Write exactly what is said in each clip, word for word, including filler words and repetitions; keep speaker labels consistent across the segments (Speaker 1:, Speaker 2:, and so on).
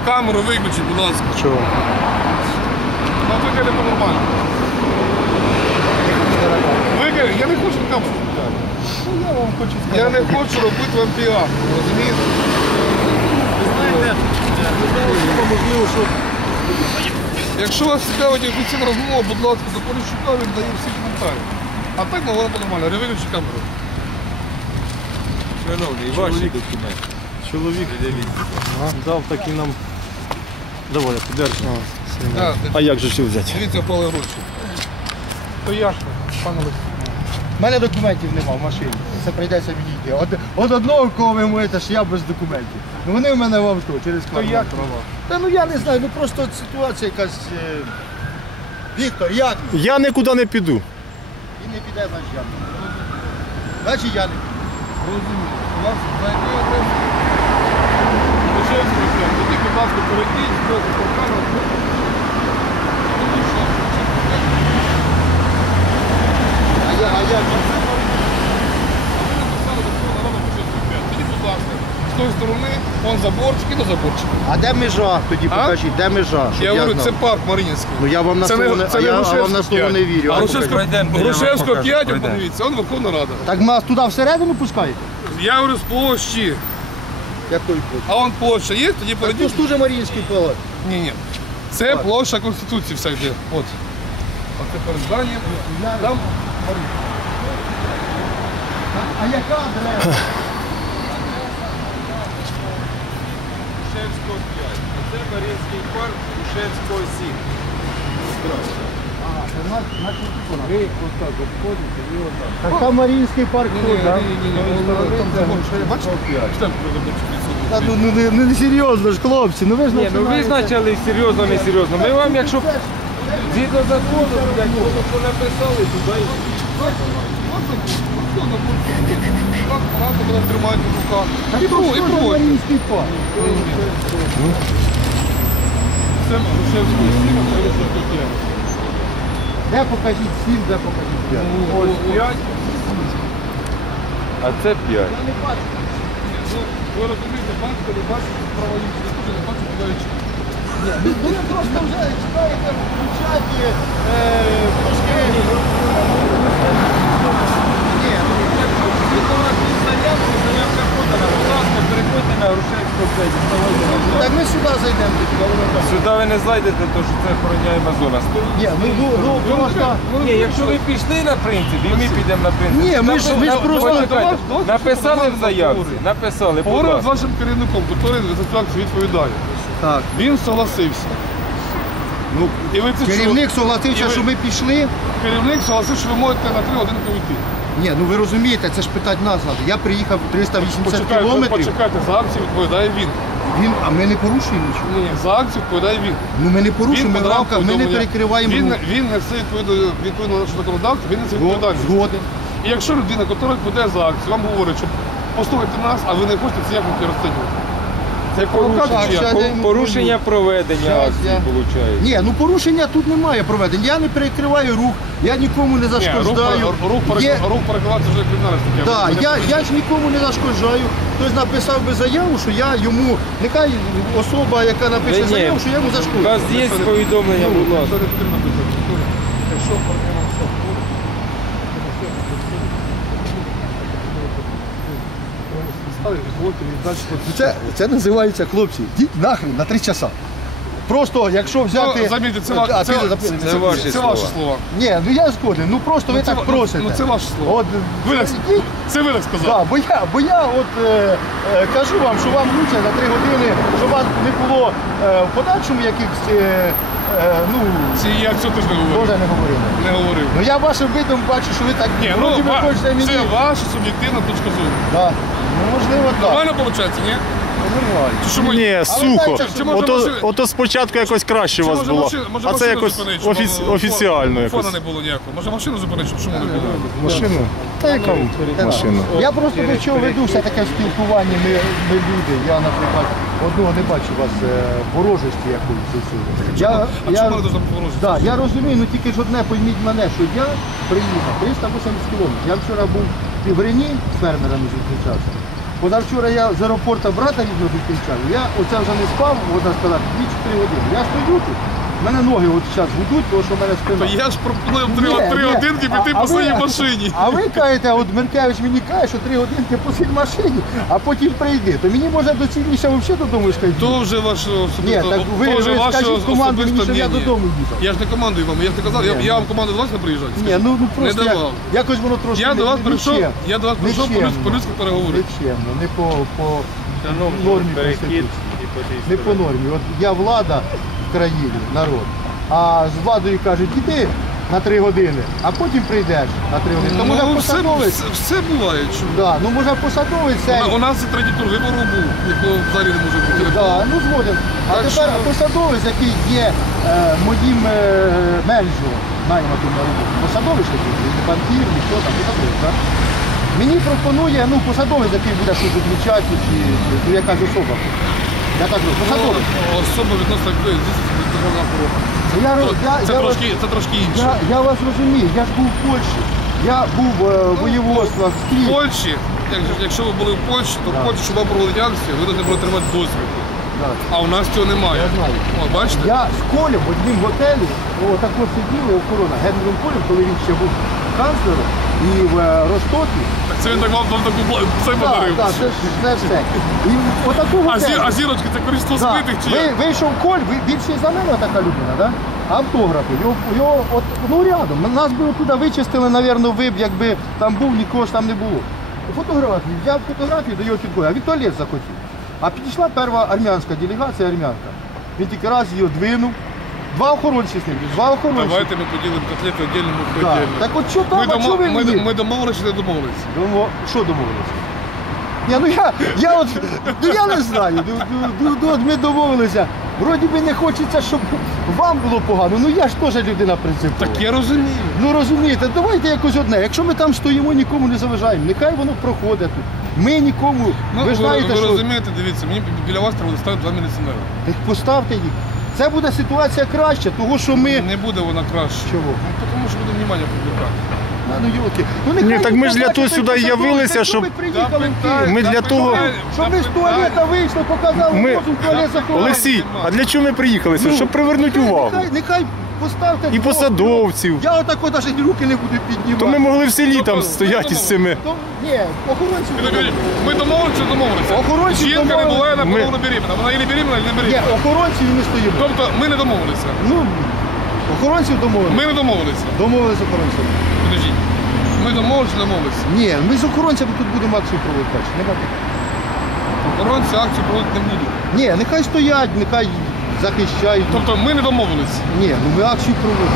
Speaker 1: камеру виключіть, будь ласка.
Speaker 2: Чого?
Speaker 1: Ну, викажи по-нормально. Викажи, я не хочу камеру виключати.
Speaker 3: Ну, я вам хочу сказати.
Speaker 1: Я не хочу робити вам піар, розумієте?
Speaker 3: Ви знаєте, можливо, що...
Speaker 1: Якщо вас цікавить офіційна розмова, будь ласка, до Поліщука, він дає всі коментарі. А так наголо нормально, виключіть камеру.
Speaker 4: Шановний, ваші документи.
Speaker 2: Чоловік дав такі нам. Давай, я подержу.
Speaker 1: Да,
Speaker 2: А як же ще взяти?
Speaker 1: дивіться, впали гроші. То я ж, пане Олексій.
Speaker 3: У мене документів нема в машині. Це прийдеться відійти. От, от одного, кого ви можете, що я без документів. Ну вони в мене в авто через кладу
Speaker 1: як?
Speaker 3: права. Та ну я не знаю, ну просто от ситуація якась. Е... Віктор, як?
Speaker 2: Я нікуди не піду.
Speaker 3: І не піде, значить я. Значить я не піду.
Speaker 1: Розумію. У вас за якою адресою? Лишевський шлях. Тоді, будь ласка, перейдіть, зберете по камеру.
Speaker 3: А я, а я.
Speaker 1: Тоді, будь ласка, з тої сторони, вон заборчик і до заборчика.
Speaker 3: А де межа? Тоді
Speaker 1: А?
Speaker 3: покажіть, де межа? Щоб
Speaker 1: Я говорю,
Speaker 3: знав.
Speaker 1: це парк Мар'їнський.
Speaker 3: Ну я вам на
Speaker 1: Це
Speaker 3: слово
Speaker 1: не-
Speaker 3: не,
Speaker 1: це
Speaker 3: а
Speaker 1: не
Speaker 3: я, а
Speaker 1: Грушевський
Speaker 3: вам на слово
Speaker 1: п'ять.
Speaker 3: не вірю.
Speaker 1: А
Speaker 3: А ну,
Speaker 1: Грушевського
Speaker 4: Пройдемо, я вам
Speaker 1: Грушевського
Speaker 4: покажу,
Speaker 1: п'ять,
Speaker 4: пройдемо.
Speaker 1: подивіться, он Верховна Рада.
Speaker 3: так нас туди всередину пускаєте?
Speaker 1: Я говорю, з площі.
Speaker 3: Якої площі?
Speaker 1: А вон площа є, тоді
Speaker 3: Так то
Speaker 1: перейдіть.
Speaker 3: ж дуже Маріїнський палац.
Speaker 1: Ні, ні. Це площа Конституції вся йде. От. Оце перед зданням. Там
Speaker 3: А яка адреса?
Speaker 4: Грушевського п'ять. Це Мар'їнський парк, Грушевського сім.
Speaker 3: Ви отак обходите і отак. Так там Маріїнський парк тут, так?
Speaker 1: Бачите? Штемп треба бачити.
Speaker 3: Та ну, ну, не, ну не серйозно ж, хлопці, ну ви ж
Speaker 4: Ні, ну ви почали серйозно, не серйозно. Ми вам, якщо згідно закону, якщо що написали, туди і...
Speaker 1: Рада буде тримати в руках. І проводь, і
Speaker 3: Що ж
Speaker 1: проводь.
Speaker 3: Маріїнський парк?
Speaker 1: Це Грушевського сім, це Грушевського п'ять.
Speaker 3: Де покажіть сім, де покажіть п'ять?
Speaker 1: Ось п'ять.
Speaker 4: А це п'ять.
Speaker 3: Я не бачу.
Speaker 1: Ну, ви розумієте, бачите, не бачите, справа лінії, я теж не бачу, куди йти.
Speaker 3: Ну ви просто вже читаєте в чаті е, трошки... Ні, ну,
Speaker 4: Якщо згідно вашої заявки, заявка подана, будь ласка, переходьте на Грушевського п'ять.
Speaker 3: так ми сюди зайдемо. тоді, коли ми там.
Speaker 4: Сюди ви не зайдете, тому що це охороняємо зона.
Speaker 3: Ні, ну, ну, ну просто...
Speaker 4: Ні, якщо ви пішли на принцип, і ми підемо на принцип.
Speaker 3: Ні, ми ж- ми ж
Speaker 4: Напи-
Speaker 3: просто-
Speaker 4: Почекайте.
Speaker 1: Давай,
Speaker 4: Написали в
Speaker 1: давай,
Speaker 4: заявці,
Speaker 1: давай.
Speaker 4: написали, будь
Speaker 1: Говорив з
Speaker 4: ласка.
Speaker 1: вашим керівником, який за цю акцію відповідає.
Speaker 3: Так.
Speaker 1: Він согласився.
Speaker 3: Ну,
Speaker 1: І ви це
Speaker 3: керівник
Speaker 1: що?
Speaker 3: согласився,
Speaker 1: І ви-
Speaker 3: що ми пішли.
Speaker 1: Керівник согласився, що ви можете на три годинки уйти.
Speaker 3: Ні, ну ви розумієте, це ж питати нас треба. Я приїхав триста вісімдесят
Speaker 1: Почекайте,
Speaker 3: кілометрів.
Speaker 1: почекайте, за акцію відповідає він.
Speaker 3: Він, а ми не порушуємо нічого.
Speaker 1: Ні, ні, за акцію відповідає він.
Speaker 3: Ну ми не порушуємо, ми в
Speaker 1: подав
Speaker 3: рамках, ми не
Speaker 1: повідомлення.
Speaker 3: перекриваємо
Speaker 1: Він,
Speaker 3: рух.
Speaker 1: він несе відповідно, відповідно на наше законодавство, він несе
Speaker 3: Зго-
Speaker 1: відповідальність.
Speaker 3: Згоден.
Speaker 1: І якщо людина, яка відповідає за акцію, вам говорить, що послухайте нас, а ви не хочете, це як ви розцінювати? Це як провокація чи як?
Speaker 3: Щас я йому
Speaker 4: Порушення проведення
Speaker 3: Щас
Speaker 4: акції,
Speaker 3: я-
Speaker 4: виходить.
Speaker 3: Ні, ну порушення тут немає проведення. Я не перекриваю рух, я нікому не
Speaker 1: Ні, рух,
Speaker 3: зашкоджаю.
Speaker 1: рух, рух,
Speaker 3: Є-
Speaker 1: рух перекривати вже кримінальне стаття.
Speaker 3: Да,
Speaker 1: Ви не
Speaker 3: я, я ж нікому не зашкоджаю. Хтось написав би заяву, що я йому, нехай особа, яка напише
Speaker 4: Ні, ні.
Speaker 3: заяву, що я йому
Speaker 4: У
Speaker 3: зашкоджую.
Speaker 4: вас є повідомлення, будь
Speaker 1: Це
Speaker 4: ласка.
Speaker 1: не потрібно писати. Якщо проблема в тому,
Speaker 3: Це, це називається, хлопці, йдіть нахрен на три часа. Просто, якщо взяти...
Speaker 1: Ну, замітьте, це, ва-
Speaker 3: А,
Speaker 1: це,
Speaker 3: ти-
Speaker 1: це,
Speaker 3: ти-
Speaker 1: це,
Speaker 4: ваші
Speaker 1: це
Speaker 4: слова.
Speaker 1: ваші слова.
Speaker 3: Ні, ну я згоден, ну просто ви
Speaker 1: це
Speaker 3: так
Speaker 1: ва-
Speaker 3: просите.
Speaker 1: ну, це ваші слова.
Speaker 3: От,
Speaker 1: Ви так,
Speaker 3: йдіть.
Speaker 1: це ви так сказали.
Speaker 3: Да, бо я, бо я от е, е, кажу вам, що вам лучше за три години, щоб вас не було е, в подальшому якихось, е, е, ну,
Speaker 1: Ці я цього теж не говорив.
Speaker 3: дуже не говорили.
Speaker 1: Не говорив.
Speaker 3: Ну я вашим видом бачу, що ви так
Speaker 1: Ні, ну,
Speaker 3: вроді ви
Speaker 1: ва-
Speaker 3: хочете мені.
Speaker 1: це ваша суб'єктивна точка зору.
Speaker 3: Да. Ну, можливо, так.
Speaker 1: Нормально виходить, ні?
Speaker 3: Нормально.
Speaker 1: Чи що ми...
Speaker 2: Ні, сухо.
Speaker 3: знаєте,
Speaker 1: чи може
Speaker 2: Ото,
Speaker 1: машина-
Speaker 2: ото спочатку якось краще у
Speaker 1: Чи
Speaker 2: вас
Speaker 1: може
Speaker 2: було,
Speaker 1: машину- може
Speaker 2: а це
Speaker 1: машину
Speaker 2: якось
Speaker 1: зупинити, щоб
Speaker 2: офіці-
Speaker 1: воно-
Speaker 2: офіціально
Speaker 1: фона
Speaker 2: якось.
Speaker 1: не було ніякого. Може машину зупинити, щоб шуму не було.
Speaker 2: Машину? Та яка машина?
Speaker 3: Я просто до чого веду все таке спілкування, ми, ми люди. Я, наприклад, одного не бачу у вас е, ворожості якоїсь усюди. Я,
Speaker 1: А
Speaker 3: я,
Speaker 1: чому вона должна бути ворожістю?
Speaker 3: да, я розумію, ну тільки ж одне пойміть мене, що я приїхав триста вісімдесят кілометрів. Я вчора був в Півгрині з фермерами зустрічався. Позавчора я з аеропорту брата рідного зустрічав, я оце вже не спав, можна сказати, дві-чотири години. Я стою тут, в мене ноги от зараз гудуть, тому що в мене спина.
Speaker 1: То я ж пропонував три,
Speaker 3: Ні,
Speaker 1: три
Speaker 3: ні.
Speaker 1: годинки
Speaker 3: А-
Speaker 1: піти
Speaker 3: а
Speaker 1: по
Speaker 3: ви-
Speaker 1: своїй машині.
Speaker 3: А ви кажете, от Меркевич мені каже, що три годинки посидь в машині, а потім прийди. То мені може доцільніше взагалі додому сказати.
Speaker 1: То вже ваше
Speaker 3: Ні,
Speaker 1: особисто,
Speaker 3: так ви,
Speaker 1: то вже
Speaker 3: ви
Speaker 1: ваше
Speaker 3: скажіть команду мені,
Speaker 1: особисте
Speaker 3: щоб я
Speaker 1: мнення.
Speaker 3: додому їхав.
Speaker 1: Я ж не командую вам, я ж не казав, я,
Speaker 3: Ні.
Speaker 1: я вам команду до вас не приїжджаю.
Speaker 3: Ні, ну, ну просто
Speaker 1: Не
Speaker 3: як,
Speaker 1: давав.
Speaker 3: якось воно трошки
Speaker 1: Я
Speaker 3: не-
Speaker 1: до вас
Speaker 3: не
Speaker 1: прийшов,
Speaker 3: чемно.
Speaker 1: я до вас
Speaker 3: Не
Speaker 1: прийшов
Speaker 3: чемно.
Speaker 1: по-людськи по-людськи переговорити.
Speaker 3: Нечемно, не по, по
Speaker 2: Шановні,
Speaker 3: нормі
Speaker 2: перехід
Speaker 3: Конституції.
Speaker 2: і по тій
Speaker 3: Не по
Speaker 2: стороні.
Speaker 3: нормі. От я влада в країні, народ, а з владою кажуть, іди на три години, а потім прийдеш на три години. То може
Speaker 1: Ну, все,
Speaker 3: посадовець.
Speaker 1: все, все буває. Чому?
Speaker 3: Да, ну може посадовець цей.
Speaker 1: У нас і третій тур вибору був, якого взагалі не може бути.
Speaker 3: Да, ну згоден. А
Speaker 1: Так
Speaker 3: тепер
Speaker 1: що-
Speaker 3: посадовець, який є е, моїм е, менеджером, найматим на роботу. Посадовець який, не банкір, ніхто там, посадовець, так? Мені пропонує, ну, посадовець, який буде щось відмічати, чи ну, якась особа. Я так кажу, посадовець.
Speaker 1: Ну, особа відносно якої здійснюється державна охорона.
Speaker 3: Це я, роз- я,
Speaker 1: Це
Speaker 3: я, вас,
Speaker 1: трошки, це трошки інше.
Speaker 3: я, я вас розумію, я ж був в Польщі, я був е, в воєводствах, в
Speaker 1: В
Speaker 3: Києві.
Speaker 1: Польщі, як- якщо ви були в Польщі, то в
Speaker 3: Так.
Speaker 1: Польщі, щоб вам проводити акцію, ви повинні були отримати дозвіл.
Speaker 3: Да.
Speaker 1: А у нас цього немає.
Speaker 3: Я знаю.
Speaker 1: О, бачите?
Speaker 3: Я з Колем в однім готелі, отако сиділи охорона, Генрім Колем, коли він ще був канцлером, і в е, Ростокі.
Speaker 1: Так це він так вам, вам таку бла- це
Speaker 3: Так,
Speaker 1: подарив.
Speaker 3: так, це, ж- це все. І в отаку
Speaker 1: А,
Speaker 3: готелі.
Speaker 1: зі, а зірочки це користо
Speaker 3: Да.
Speaker 1: збитих чи
Speaker 3: Ви,
Speaker 1: як?
Speaker 3: вийшов Коль, ви більше за мене така людина, да? Автографи. Його, його от, ну рядом. Нас би туди вичистили, напевно, ви б, якби там був, нікого ж там не було. Фотографії, взяв фотографію, до його підходить, а він туалет захотів. А підійшла перша армянська делегація, армянка. Він тільки раз її двинув. Два охоронці з ним, два охоронці.
Speaker 1: Давайте ми поділимо котлети віддільно, ми
Speaker 3: Да.
Speaker 1: віддільно.
Speaker 3: Так от що там,
Speaker 1: Ми,
Speaker 3: а
Speaker 1: домо-
Speaker 3: що ви
Speaker 1: ми,
Speaker 3: мені?
Speaker 1: ми домовилися чи не домовилися?
Speaker 3: Домо... Що домовилися? Ні, ну я, я от, ну я не знаю. Ну, ну, ну, ну, от ми домовилися. Вроді би не хочеться, щоб вам було погано. Ну я ж теж людина принципова.
Speaker 1: Так я розумію.
Speaker 3: Ну розумієте, давайте якось одне. Якщо ми там стоїмо, нікому не заважаємо. Нехай воно проходить тут. Ми нікому.
Speaker 1: Ну,
Speaker 3: ви ж знаєте,
Speaker 1: ви
Speaker 3: що
Speaker 1: розумієте, дивіться, мені біля вас треба ставити два міліціонери.
Speaker 3: Так поставте їх. Це буде ситуація краща, того що ми.
Speaker 1: Не буде вона краще.
Speaker 3: Чого?
Speaker 1: Ну, тому що буде внимання привлекати.
Speaker 3: А, ну, йолки. Ну, нехай
Speaker 2: Ні, так ми ж для
Speaker 3: побачать,
Speaker 2: того
Speaker 3: як
Speaker 2: сюди
Speaker 3: це
Speaker 2: і явилися,
Speaker 3: добре,
Speaker 2: щоб-
Speaker 3: ви приїхали в Київ.
Speaker 2: Ми для того-
Speaker 3: Щоб ви з туалета вийшли, показали,
Speaker 2: Ми-
Speaker 3: можемо туалет заховати.
Speaker 2: Олексій, а для чого ми приїхали?
Speaker 3: Ну,
Speaker 2: Щоб привернути
Speaker 3: нехай-
Speaker 2: увагу.
Speaker 3: Нехай, нехай поставте
Speaker 2: І
Speaker 3: двох,
Speaker 2: посадовців.
Speaker 3: трьох. Я отак от навіть руки не буду піднімати.
Speaker 2: То ми могли в селі там
Speaker 1: Тобто,
Speaker 2: стояти з цими.
Speaker 3: То- ні, охоронці.
Speaker 1: Ми домовилися чи домовилися?
Speaker 3: Охоронці
Speaker 1: Жінка не
Speaker 3: домовилися.
Speaker 1: буває на
Speaker 2: Ми-
Speaker 1: половину беременна. Вона і беременна, і не
Speaker 3: Ні,
Speaker 1: беременна.
Speaker 3: охоронці і ми стоїмо.
Speaker 1: Тобто ми не домовилися.
Speaker 3: Ну, охоронців домовилися.
Speaker 1: Ми не домовилися.
Speaker 3: Домовилися з охоронцями.
Speaker 1: Подождіть. Ми домовилися, домовилися.
Speaker 3: Ні, ми з охоронцями тут будемо акцію проводити. Нема такого.
Speaker 1: Охоронці акцію проводити не будуть.
Speaker 3: Ні, нехай стоять, нехай захищають.
Speaker 1: Тобто ми не домовилися.
Speaker 3: Ні, ну ми акцію проводимо.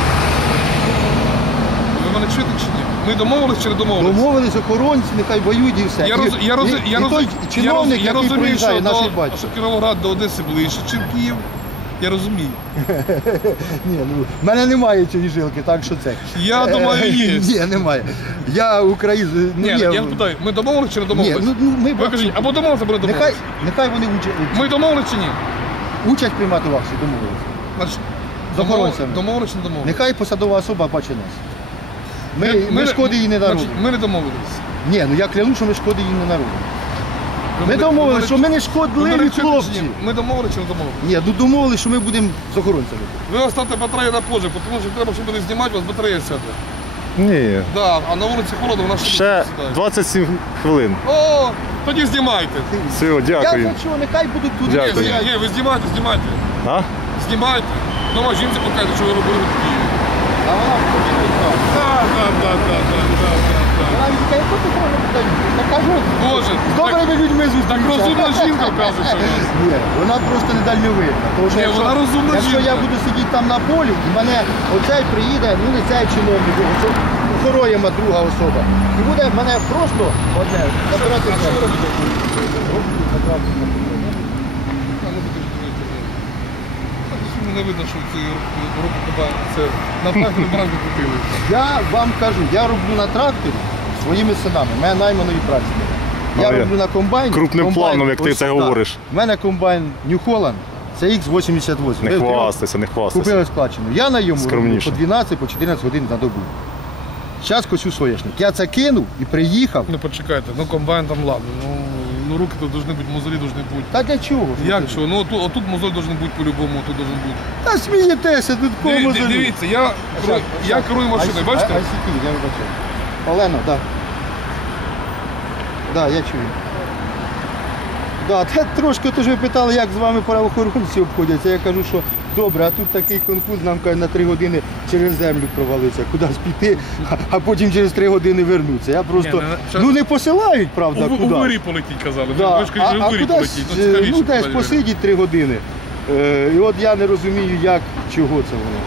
Speaker 1: Ви мене чуєте чи ні? Ми домовилися чи не домовилися?
Speaker 3: Домовились охоронці, нехай воюють і все.
Speaker 1: Я,
Speaker 3: І-
Speaker 1: роз, я, роз,
Speaker 3: і-
Speaker 1: я,
Speaker 3: і
Speaker 1: роз,
Speaker 3: той
Speaker 1: я,
Speaker 3: чиновник,
Speaker 1: роз, я
Speaker 3: який
Speaker 1: розумію,
Speaker 3: приїжджає,
Speaker 1: що,
Speaker 3: наш
Speaker 1: до,
Speaker 3: батько.
Speaker 1: що Кіровоград до Одеси ближче, ніж Київ. Я розумію.
Speaker 3: Ні, ну в мене немає цієї жилки, так що це.
Speaker 1: Я думаю, є.
Speaker 3: Ні, немає. Я українець. Ну,
Speaker 1: Ні, я питаю, ми домовилися чи не
Speaker 3: Ні,
Speaker 1: домовилися?
Speaker 3: ну, ну ми
Speaker 1: Ви кажіть, або домовилися, або не
Speaker 3: нехай,
Speaker 1: домовилися.
Speaker 3: нехай вони учать,
Speaker 1: Ми домовилися чи ні?
Speaker 3: учать приймати в акції, домовилися.
Speaker 1: Значить,
Speaker 3: З охоронцями.
Speaker 1: Домовилися чи не домовилися?
Speaker 3: Нехай посадова особа бачить нас. Ми, ми, шкоди їй не
Speaker 1: значить,
Speaker 3: наробимо.
Speaker 1: Ми не домовилися.
Speaker 3: Ні, ну я клянусь, що ми шкоди їй не наробимо.
Speaker 1: Ви
Speaker 3: Ми
Speaker 1: мене-
Speaker 3: домовилися,
Speaker 1: ви
Speaker 3: що
Speaker 1: мене-
Speaker 3: ми не
Speaker 1: ви
Speaker 3: шкодливі
Speaker 1: мене чуєте чи
Speaker 3: хлопці.
Speaker 1: ні? Ми домовилися чи не домовилися?
Speaker 3: Ні, ну домовилися, що ми будемо з охоронцями.
Speaker 1: Ви оставте батарею на позже, тому що треба, щоб буде знімати, у вас батарея сяде.
Speaker 2: Ні.
Speaker 1: Да, а на вулиці холодно, вона ще
Speaker 2: Ще
Speaker 1: сідає.
Speaker 2: двадцять сім хвилин.
Speaker 1: О, тоді знімайте.
Speaker 2: Все,
Speaker 3: Я
Speaker 2: дякую.
Speaker 3: хочу, нехай будуть тут.
Speaker 2: Дякую.
Speaker 1: Ні, ні, ви знімайте, знімайте.
Speaker 2: А?
Speaker 1: Знімайте. Дома жінці покажете, що ви робили в Києві.
Speaker 3: А вона хоче так.
Speaker 1: Так, так, так, так, так, так, так.
Speaker 3: Вона мені каже, «Хто ти правильно подаєш?» Я кажу,
Speaker 1: Боже,
Speaker 3: з добрими людьми
Speaker 1: так
Speaker 3: зустрічався.
Speaker 1: розумна жінка каже, що у вас.
Speaker 3: Ні, вона просто недальновидна. Тому що
Speaker 1: Ні,
Speaker 3: якщо,
Speaker 1: вона розумна
Speaker 3: якщо я
Speaker 1: жінка.
Speaker 3: буду сидіти там на полі, і мене оцей приїде, ну не цей чиновник, це охороняма друга особа. І буде мене просто одне забирати.
Speaker 1: А що ви робите?
Speaker 3: Забрати.
Speaker 1: А, ну, покажіть мені інтернет. Так, що Не видно, що ці руки кубають. Це на тракторі бранки купили.
Speaker 3: Я вам кажу, я роблю на тракторі своїми синами. У мене найманої праці. Я
Speaker 2: А, я-
Speaker 3: роблю на комбайні.
Speaker 2: крупним
Speaker 3: комбайн-
Speaker 2: планом, як ти
Speaker 3: ось
Speaker 2: це
Speaker 3: так.
Speaker 2: говориш.
Speaker 3: У мене комбайн New Holland, це ікс вісімдесят вісім.
Speaker 2: Не
Speaker 3: Ви вдвох
Speaker 2: хвастайся, не хвастайся.
Speaker 3: Купили складчину. Я на йому роблю
Speaker 2: Скромніше.
Speaker 3: по дванадцять, по чотирнадцять годин на добу. Зараз косю соняшник. Я це кинув і приїхав.
Speaker 1: Ну почекайте, ну комбайн там ладно. Ну Ну руки тут повинні бути, мозолі повинні бути.
Speaker 3: Та для чого?
Speaker 1: Як що? Ну отут, отут мозоль должен бути по-любому, тут должен бути.
Speaker 3: Та смієтеся, тут кому
Speaker 1: Диві-
Speaker 3: мозолі.
Speaker 1: Дивіться, я, керую- я керую машиною, бачите?
Speaker 3: ай сі ті, я вибачаю. Олена, так. Так, я чую. Да, та трошки то ж ви питали, як з вами правоохоронці обходяться. Я кажу, що добре, а тут такий конкурс, нам каже, на три години через землю провалиться, кудись піти, а- а потім через три години вернутися. Я просто,
Speaker 1: Ні, ну,
Speaker 3: ну не посилають, правда,
Speaker 1: У, у
Speaker 3: куди.
Speaker 1: вирі полетіть, казали.
Speaker 3: Да.
Speaker 1: Ви ж
Speaker 3: А,
Speaker 1: кажете,
Speaker 3: а
Speaker 1: у вирі
Speaker 3: кудись,
Speaker 1: полетіть. Ну,
Speaker 3: е,
Speaker 1: цікавіше,
Speaker 3: ну десь
Speaker 1: Валерій.
Speaker 3: посидіть три години. Е, І от я не розумію, як, чого це воно.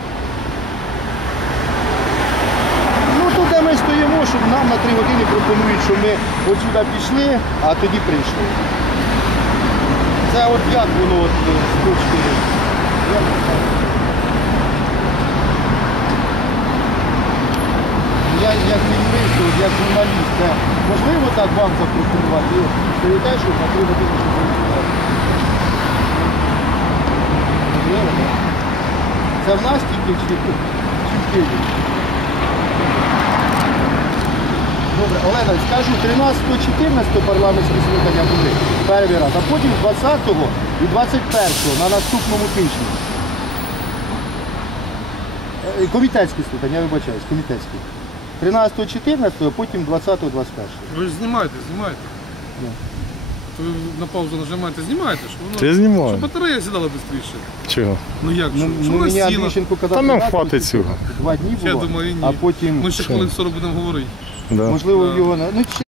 Speaker 3: Ну тут де ми стоїмо, щоб нам на три години пропонують, що ми от сюди пішли, а тоді прийшли. Це от як воно от е, з точки. Я не знаю. Я як юрист, от як журналіст, це можливо так вам запропонувати? Ви стоїте, щоб на три години щоб працювати? Можливо, так? Це в нас тільки чи, чи в Києві? Добре, Олена, скажу, тринадцятого-чотирнадцятого парламентські слухання були перший раз, а потім двадцятого і двадцять першого на наступному тижні. Е, Комітетські слухання, я вибачаюсь, комітетські. тринадцятого-чотирнадцятого, а потім двадцятого-двадцять першого.
Speaker 1: Ви ж знімаєте, знімаєте.
Speaker 3: Ну.
Speaker 1: То ви на паузу нажимаєте, знімаєте, щоб воно...
Speaker 2: Ти знімаю.
Speaker 1: Щоб батарея сідала швидше.
Speaker 2: Чого?
Speaker 1: Ну як,
Speaker 3: Ну,
Speaker 1: щоб, щоб
Speaker 3: ну
Speaker 1: вона
Speaker 3: мені
Speaker 1: сіла.
Speaker 3: Андрійченко казав,
Speaker 2: Та нам
Speaker 3: «Тринадцятого
Speaker 2: хватить цього».
Speaker 3: Два дні
Speaker 1: Я
Speaker 3: було,
Speaker 1: думаю, ні.
Speaker 3: а потім,
Speaker 1: Ми ще хвилин сорок будемо говорити.
Speaker 2: Да.
Speaker 3: можливо,
Speaker 1: Да.
Speaker 3: його... на- Ну,